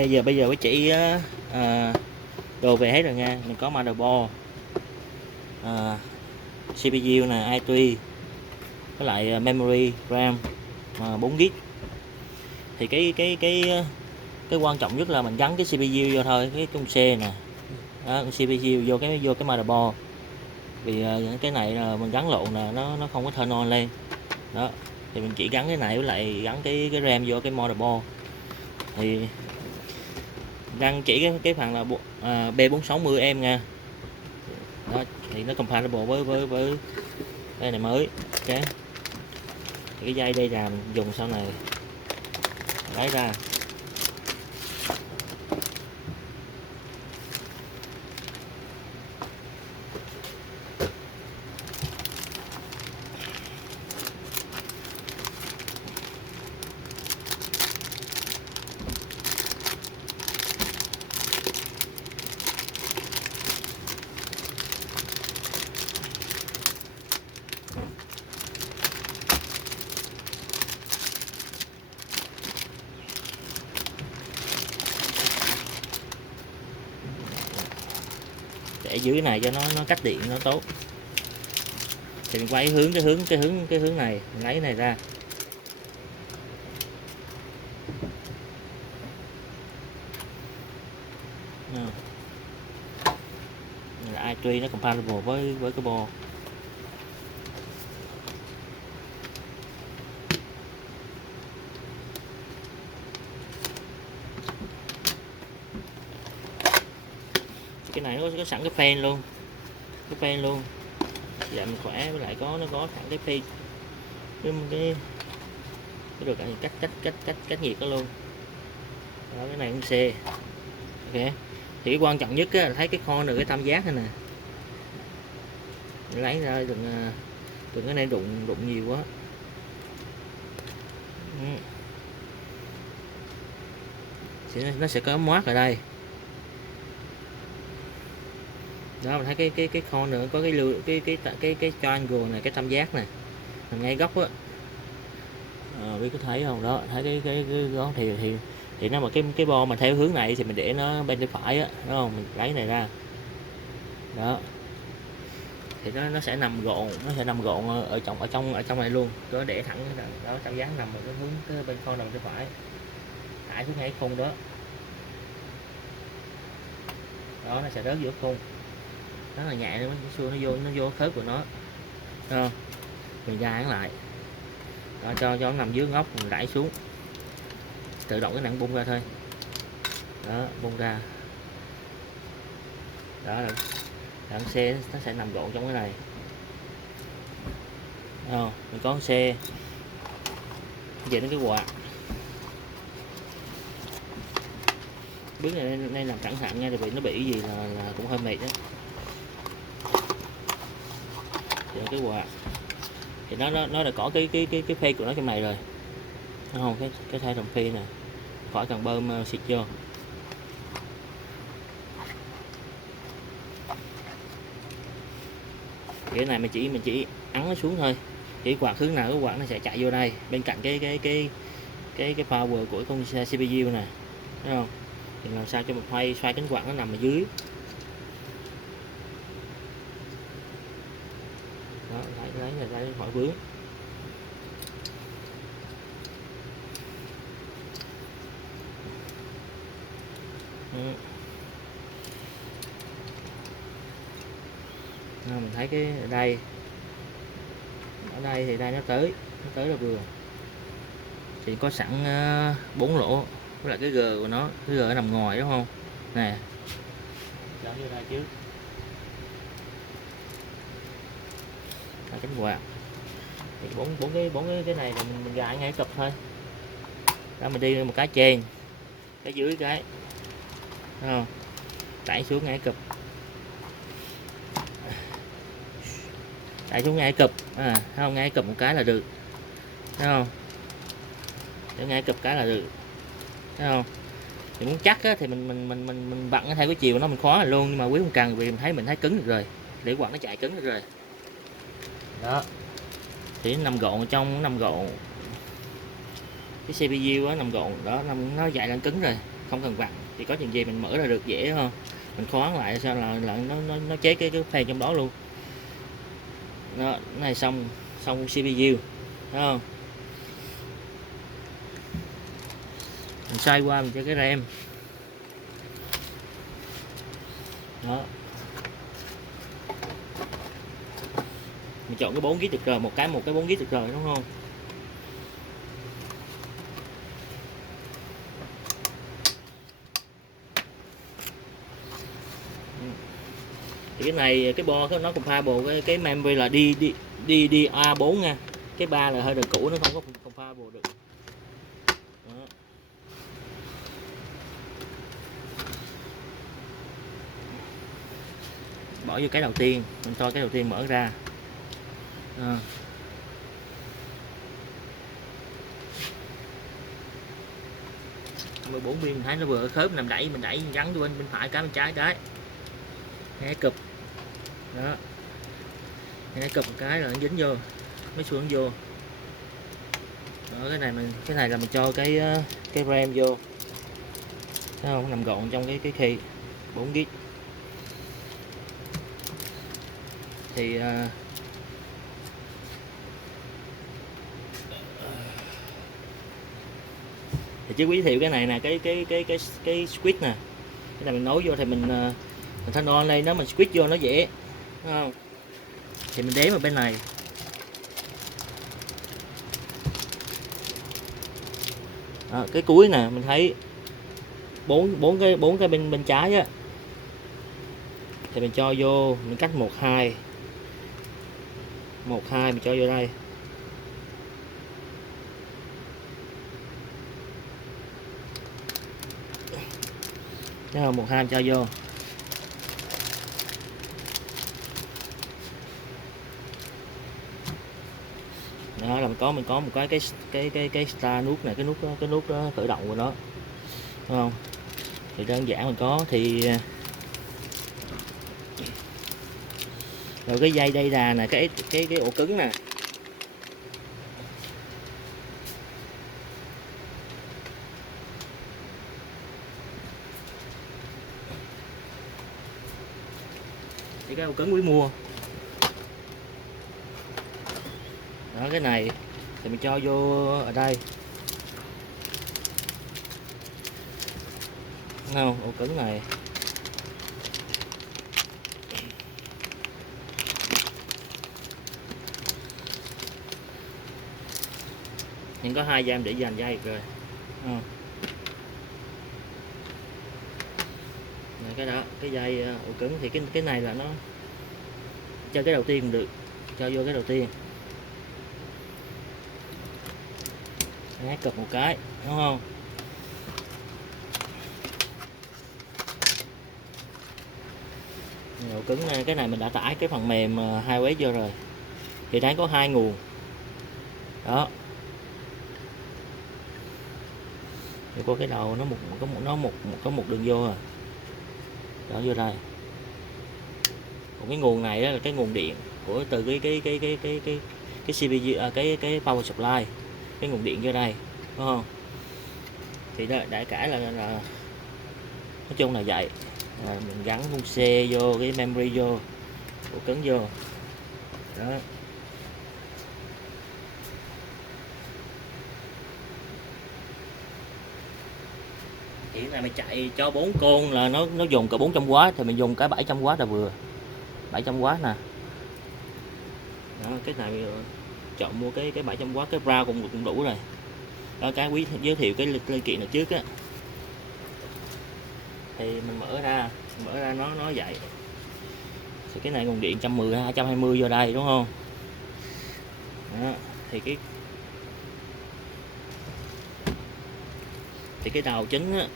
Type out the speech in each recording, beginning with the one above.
giờ bây giờ với chị đồ về hết rồi nha. Mình có motherboard, CPU nè, i3 với lại memory RAM 4GB. Thì cái quan trọng nhất là mình gắn cái CPU vô thôi, cái con C nè. Đó, CPU vô cái motherboard. Vì cái này là mình gắn lộn là nó không có turn on lên. Đó. Thì mình chỉ gắn cái này với lại gắn cái RAM vô cái motherboard. Thì đang chỉ cái phần là B460 em nha. Đó, thì nó compatible với cái này mới. Ok. Cái dây đây là mình dùng sau này lấy ra. Để dưới này cho nó cách điện nó tốt. Thì mình quay cái hướng này, mình lấy cái này ra. i3 nó compatible với cái bo. Cái này nó có sẵn cái fan luôn, dạ mình khỏe, với lại nó có sẵn cái pin cái được cách nhiệt đó luôn. Đó, cái này cũng C. Ok. Thì cái quan trọng nhất á, là thấy cái con được cái tam giác này nè, lấy ra đừng cái này đụng nhiều quá. Thì nó sẽ có mót ở đây. Đó, mình thấy cái con nữa có cái triangle này, cái tam giác này nằm ngay góc á. Biết có thấy không? Đó, thấy cái đó thì nó mà cái bo mà theo hướng này thì mình để nó bên tay phải á, đúng không? Mình lấy này ra. Đó. Thì nó sẽ nằm gọn, ở trong này luôn. Có để thẳng đó, tam giác nằm ở cái hướng cái bên con nằm tay phải. Thải xuống ngay khung đó. Đó, nó sẽ rớt giữa khung. Rất là nhẹ, nó vô khớp của nó. Đúng không? Mình gài lại. Đó, cho nó nằm dưới góc, mình đẩy xuống. Tự động cái nặng bung ra thôi. Đó, bung ra. Đó là thằng xe nó sẽ nằm gọn trong cái này. Mình có xe về đến cái quạt. Bước này nên làm cẩn thận nha, vì nó bị gì là cũng hơi mệt đó. Về cái quạt thì nó là có cái phay của nó trong này rồi, đúng không? Cái thay đồng phi nè, khỏi cần bơm xịt vô. Cái này mình chỉ ấn nó xuống thôi. Chỉ quạt hướng nào cái quạt nó sẽ chạy vô đây, bên cạnh cái power của con CPU nè, thấy không? Thì làm sao cho một xoay cánh quạt nó nằm ở dưới. Đó, lấy khỏi vướng. Mình thấy cái ở đây thì đây nó tới là vừa. Thì có sẵn 4 lỗ với lại cái G của nó, cái G nó nằm ngoài, đúng không? Nè, cho vô đây trước. Là cánh quạt. Thì bốn cái này là mình gài ngay cụp thôi. Đó, mình đi một cái trên, cái dưới cái, đúng không? Đẩy xuống ngay cụp. Đẩy xuống ngay cụp, thấy không? Ngay cụp một cái là được, thấy không? Để ngay cụp cái là được, thấy không? Thì muốn chắc á, thì mình vặn theo cái chiều nó, mình khóa luôn, nhưng mà quý không cần, vì mình thấy cứng được rồi, để quạt nó chạy cứng được rồi. Đó, thì nó nằm gọn trong, cái CPU á, nằm gọn đó, nó chạy lên cứng rồi. không cần vặn, thì có chuyện gì mình mở ra được dễ không, mình khoán lại sao là nó chế cái fan trong đó luôn. Đó, này xong CPU, thấy không? Mình xoay qua mình cho cái RAM. Đó, mình chọn cái 4 GB được rồi, một cái 4 GB được rồi, đúng không? Thì cái này cái bo nó compatible cái memory là DDR4 nha, cái 3 là hơi đời cũ, nó không có compatible được. Đó. Bỏ vô cái đầu tiên, mình cho cái đầu tiên mở ra. Đó. 14 pin thấy nó vừa khớp, nằm đẩy, mình đẩy gắn vô bên phải cái bên trái đấy, cái cụp đó, cái cụp một cái là nó dính vô, nó xuống vô. Đó, cái này là mình cho cái RAM vô, thấy không, nằm gọn trong cái key 4 GB. Thì chứ giới thiệu cái này nè, cái switch nè, cái này mình nối vô thì mình thanh on lên đó, mình switch vô nó dễ, đúng không? Thì mình đếm ở bên này. Đó, cái cuối nè mình thấy bốn cái bên trái á, thì mình cho vô, mình cách 1 2 mình cho vô đây. Đó, 1 2 cho vô. Đó là mình có một cái star nút này, cái nút đó, khởi động của nó, đúng không? Thì đơn giản mình có thì rồi cái dây đây là nè, cái ổ cứng nè, thì cái ổ cứng quý mua. Đó, cái này thì mình cho vô ở đây, đúng không? Ổ cứng này nhưng có 2 giam để dành dây rồi, cái đó, cái dây ổ cứng thì cái này là nó cho cái đầu tiên cũng được, cho vô cái đầu tiên, nhát cực một cái, đúng không? Ổ cứng này, cái này mình đã tải cái phần mềm iOS vô rồi, thì đáng có 2 nguồn đó. Thì có cái đầu nó có một đường vô à, đó vô đây. Còn cái nguồn này là cái nguồn điện của từ cái CPU, cái power supply, cái nguồn điện vô đây, đúng không? Thì đại cả là nói chung là vậy. Mình gắn con xe vô, cái memory vô, ổ cứng vô đó. Thì cái này mình chạy cho 4 con là nó dùng cả 400W, thì mình dùng cả 700W là vừa, 700W nè. Đó, cái này chọn mua cái 700W, cái Brown cũng đủ rồi. Đó, cái quý giới thiệu cái linh kiện này trước á, thì mình mở ra nó vậy. Thì cái này nguồn điện 110 220 vô đây, đúng không? Đó, thì cái đầu chính á,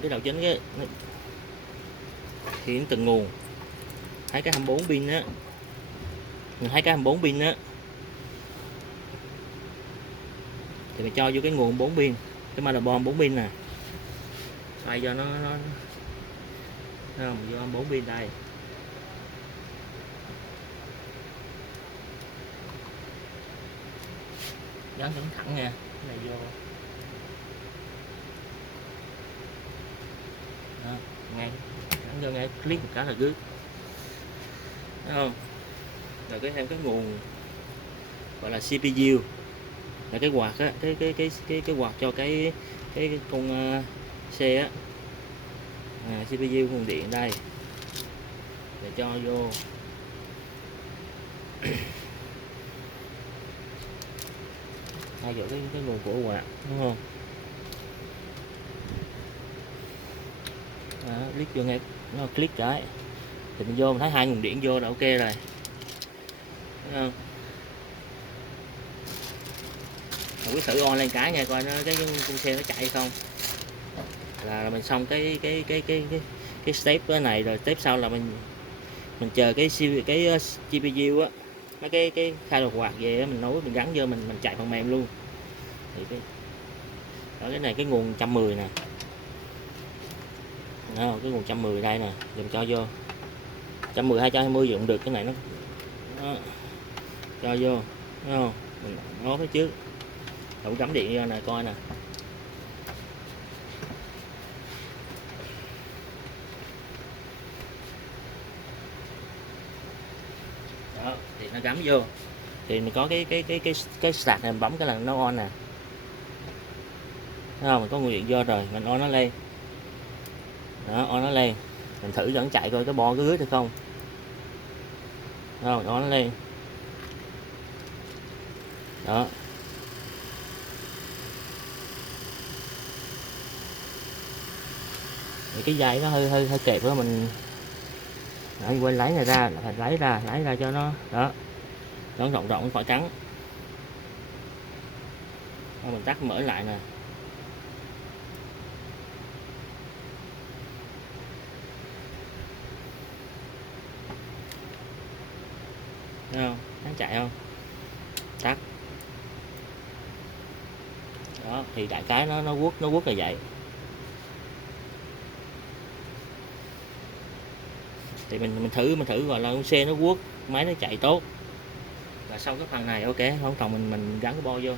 thì từng nguồn, thấy cái 24 pin á, mình thấy cái 24 pin á, thì mình cho vô cái nguồn 4 pin, cái motherboard 4 pin nè, xoay cho nó không, vô 4 pin đây. Gắn thẳng nha, cái này vô. ngay, gắn vô ngay, click một cái là cứ, thấy không? Rồi cái thêm cái nguồn gọi là CPU, là cái quạt á, cái quạt cho cái con xe á, CPU nguồn điện đây, để cho vô thay vô cái nguồn của quạt, đúng không? Đó, click vô ngay, nó click cái thì mình vô mình thấy hai nguồn điện vô là ok rồi, đúng không? Mình cứ thử on lên cái nha, coi nó cái con xe nó chạy không, là mình xong cái step này. Rồi step sau là mình chờ cái GPU á, mấy cái khai đồ quạt về á, mình nối mình gắn vô, mình chạy phần mềm luôn. Thì cái này cái nguồn 110 nè, đó, cái nguồn 110 đây nè, dùng cho vô 110 220 dụng được, cái này nó đó, cho vô, đúng không? Mình nối cái trước, đủ cắm điện vô nè, coi nè. Đó, thì nó gắm vô, thì mình có cái sạc này, mình bấm cái là nó on nè, thấy không? Mình có nguồn điện vô rồi, mình on nó lên, đó, on nó lên, mình thử dẫn chạy coi cái bo có ướt hay không, thấy không? On nó lên, đó. Thì cái dây nó hơi kẹp đó, mình đó, quên lấy này ra, phải lấy ra cho nó đó, nó rộng rộng khỏi cắn. Đó, mình tắt mở lại nè, thấy không? Nó chạy không? Tắt. Đó, thì đại cái nó quất là vậy. Thì mình thử gọi là con xe nó quất, máy nó chạy tốt là xong cái phần này ok, không còn mình gắn cái bo vô.